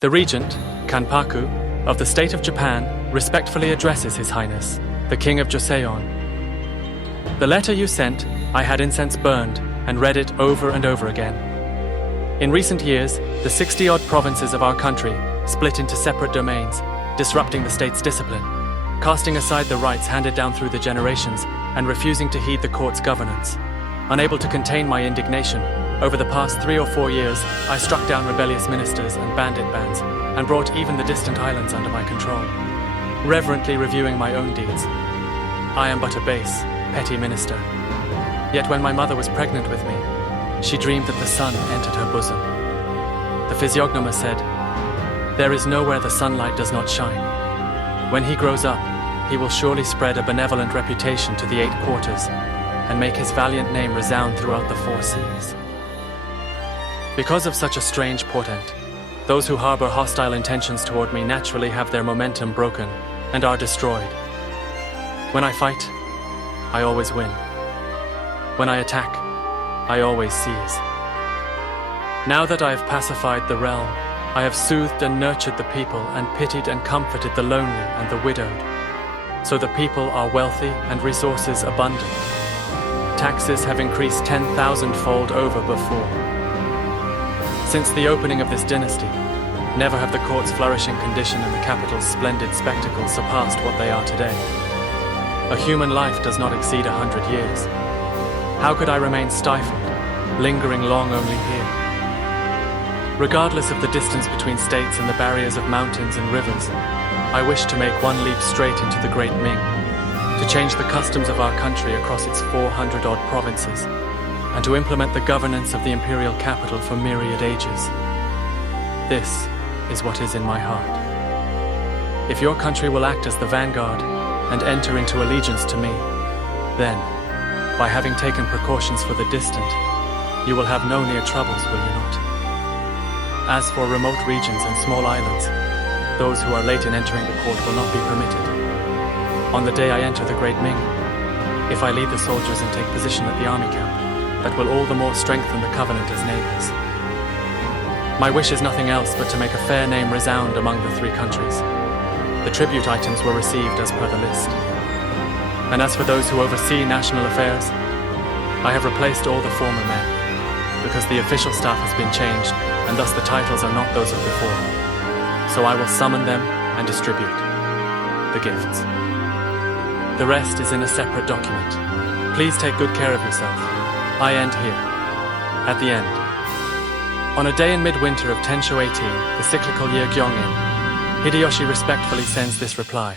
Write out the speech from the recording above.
The Regent, Kanpaku, of the State of Japan, respectfully addresses His Highness, the King of Joseon. The letter you sent, I had incense burned and read it over and over again. In recent years, the 60-odd provinces of our country split into separate domains, disrupting the state's discipline, casting aside the rights handed down through the generations and refusing to heed the court's governance. Unable to contain my indignation, over the past 3 or 4 years, I struck down rebellious ministers and bandit bands and brought even the distant islands under my control. Reverently reviewing my own deeds, I am but a base, petty minister. Yet when my mother was pregnant with me, she dreamed that the sun entered her bosom. The physiognomer said, "There is nowhere the sunlight does not shine. When he grows up, he will surely spread a benevolent reputation to the 8 quarters and make his valiant name resound throughout the 4 seas." Because of such a strange portent, those who harbor hostile intentions toward me naturally have their momentum broken and are destroyed. When I fight, I always win. When I attack, I always seize. Now that I have pacified the realm, I have soothed and nurtured the people and pitied and comforted the lonely and the widowed. So the people are wealthy and resources abundant. Taxes have increased 10,000-fold over before. Since the opening of this dynasty, never have the court's flourishing condition and the capital's splendid spectacle surpassed what they are today. A human life does not exceed 100 years. How could I remain stifled, lingering long only here? Regardless of the distance between states and the barriers of mountains and rivers, I wish to make one leap straight into the Great Ming, to change the customs of our country across its 400-odd provinces, and to implement the governance of the imperial capital for myriad ages. This is what is in my heart. If your country will act as the vanguard and enter into allegiance to me, then, by having taken precautions for the distant, you will have no near troubles, will you not? As for remote regions and small islands, those who are late in entering the court will not be permitted. On the day I enter the Great Ming, if I lead the soldiers and take position at the army camp, that will all the more strengthen the covenant as neighbors. My wish is nothing else but to make a fair name resound among the 3 countries. The tribute items were received as per the list. And as for those who oversee national affairs, I have replaced all the former men, because the official staff has been changed, and thus the titles are not those of before. So I will summon them and distribute the gifts. The rest is in a separate document. Please take good care of yourself. I end here. At the end. On a day in midwinter of Tensho 18, the cyclical year Gyeongin, Hideyoshi respectfully sends this reply.